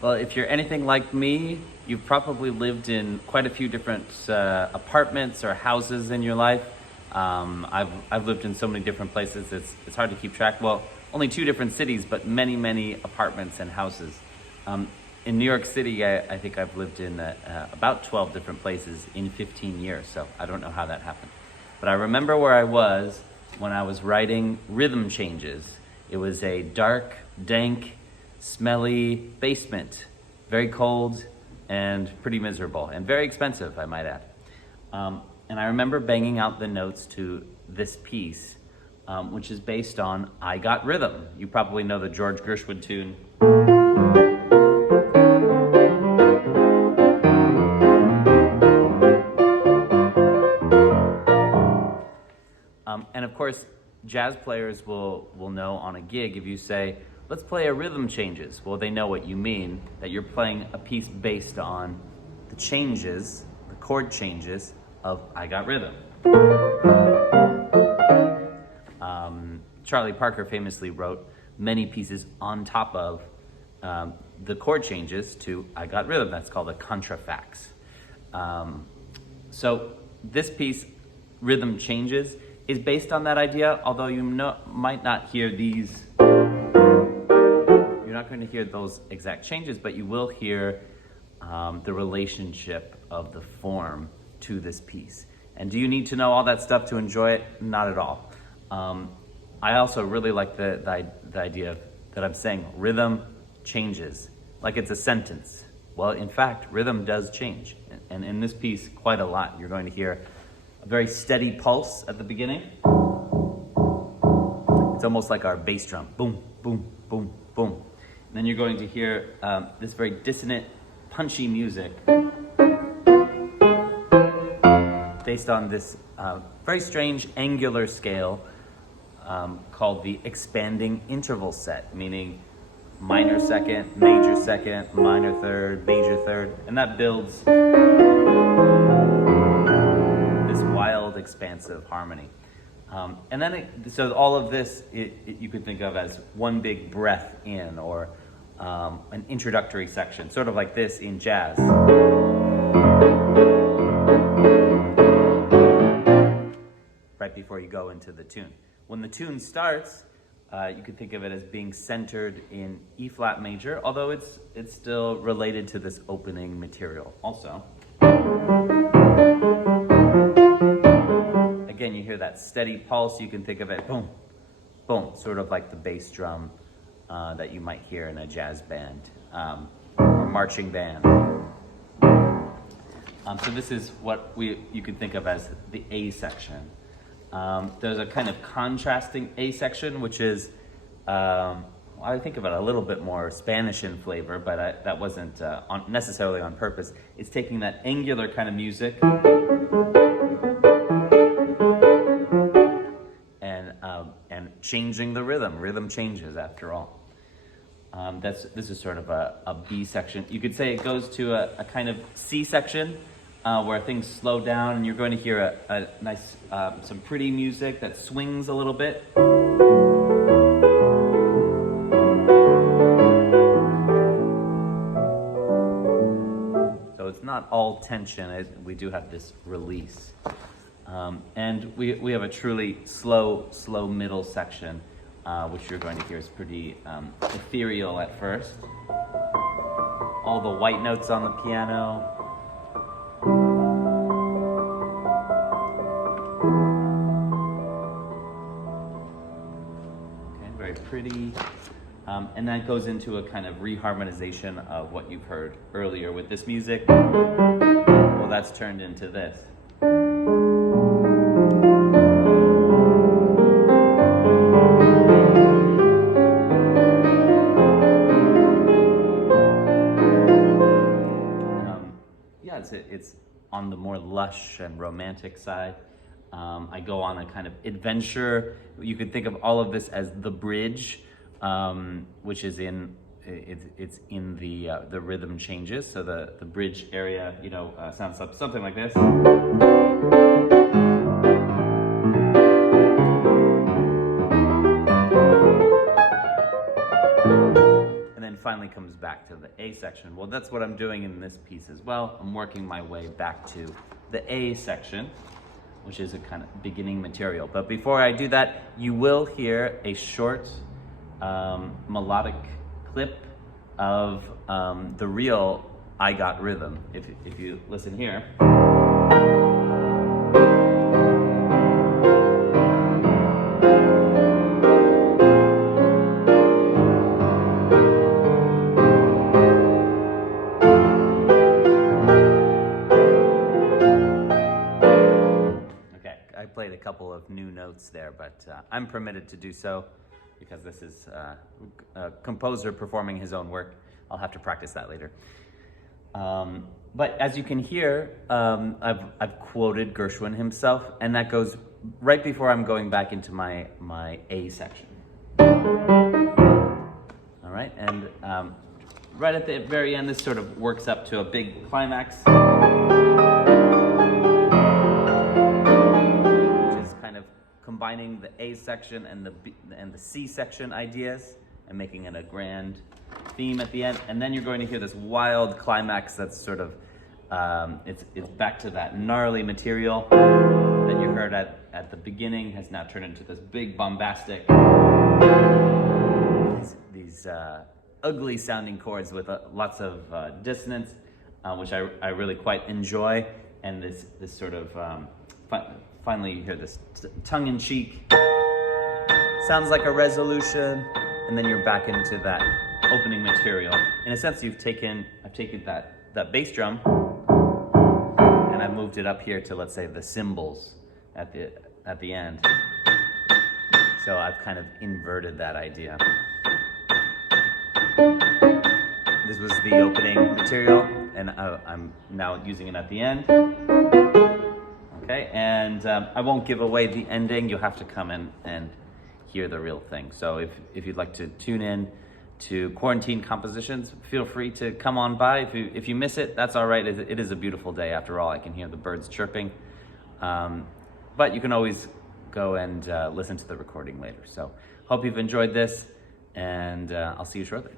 Well, if you're anything like me, you've probably lived in quite a few different apartments or houses in your life. I've lived in so many different places, it's hard to keep track. Well, only two different cities, but many, many apartments and houses. In New York City, I think I've lived in about 12 different places in 15 years, so I don't know how that happened. But I remember where I was when I was writing Rhythm Changes. It was a dark, dank, smelly basement, very cold and pretty miserable, and very expensive, I might add. And I remember banging out the notes to this piece, which is based on I Got Rhythm. You probably know the George Gershwin tune. And of course, jazz players will know on a gig if you say, let's play a Rhythm Changes. Well, they know what you mean, that you're playing a piece based on the changes, the chord changes of I Got Rhythm. Charlie Parker famously wrote many pieces on top of the chord changes to I Got Rhythm. That's called a contrafax. So this piece, Rhythm Changes, is based on that idea, although you might not hear these. You're not going to hear those exact changes, but you will hear the relationship of the form to this piece. And do you need to know all that stuff to enjoy it? Not at all. I also really like the idea that I'm saying rhythm changes, like it's a sentence. Well, in fact, rhythm does change. And in this piece, quite a lot. You're going to hear a very steady pulse at the beginning. It's almost like our bass drum. Boom, boom, boom, boom. And then you're going to hear this very dissonant, punchy music based on this very strange angular scale called the expanding interval set, meaning minor second, minor third, major third, and that builds this wild, expansive harmony. And then, so all of this, you could think of as one big breath in, or an introductory section, sort of like this in jazz. Right before you go into the tune. When the tune starts, you could think of it as being centered in E flat major, although it's still related to this opening material also. Again, you hear that steady pulse. You can think of it, boom, boom, sort of like the bass drum that you might hear in a jazz band or marching band. So this is what you can think of as the A section. There's a kind of contrasting A section, which is, I think of it a little bit more Spanish in flavor, but that wasn't necessarily on purpose. It's taking that angular kind of music and changing the rhythm. Rhythm changes, after all. This is sort of a B section. You could say it goes to a kind of C section, where things slow down, and you're going to hear a nice, some pretty music that swings a little bit. So it's not all tension. We do have this release. And we have a truly slow middle section, which you're going to hear is pretty ethereal at first. All the white notes on the piano. Okay, very pretty. And that goes into a kind of reharmonization of what you've heard earlier with this music. Well, that's turned into this. It's on the more lush and romantic side. I go on a kind of adventure. You could think of all of this as the bridge, which is it's in the rhythm changes. So the bridge area, sounds something like this. And then finally finally comes back to the A section. Well, that's what I'm doing in this piece as well. I'm working my way back to the A section, which is a kind of beginning material. But before I do that, you will hear a short melodic clip of the real I Got Rhythm. If you listen here. I played a couple of new notes there, but I'm permitted to do so because this is a composer performing his own work. I'll have to practice that later. But as you can hear, I've quoted Gershwin himself, and that goes right before I'm going back into my A section. All right, and right at the very end, this sort of works up to a big climax. Combining the A section and the C section ideas and making it a grand theme at the end. And then you're going to hear this wild climax that's sort of, it's back to that gnarly material that you heard at the beginning, has now turned into this big bombastic, these ugly sounding chords with lots of dissonance, which I really quite enjoy. And this sort of, finally you hear this tongue-in-cheek, sounds like a resolution, and then you're back into that opening material. In a sense, I've taken that bass drum and I've moved it up here to, let's say, the cymbals at the end. So I've kind of inverted that idea. This was the opening material, and I'm now using it at the end. Okay, and I won't give away the ending. You'll have to come in and hear the real thing. So if you'd like to tune in to Quarantine Compositions, feel free to come on by. If you miss it, that's all right. It is a beautiful day after all. I can hear the birds chirping. But you can always go and listen to the recording later. So hope you've enjoyed this, and I'll see you shortly.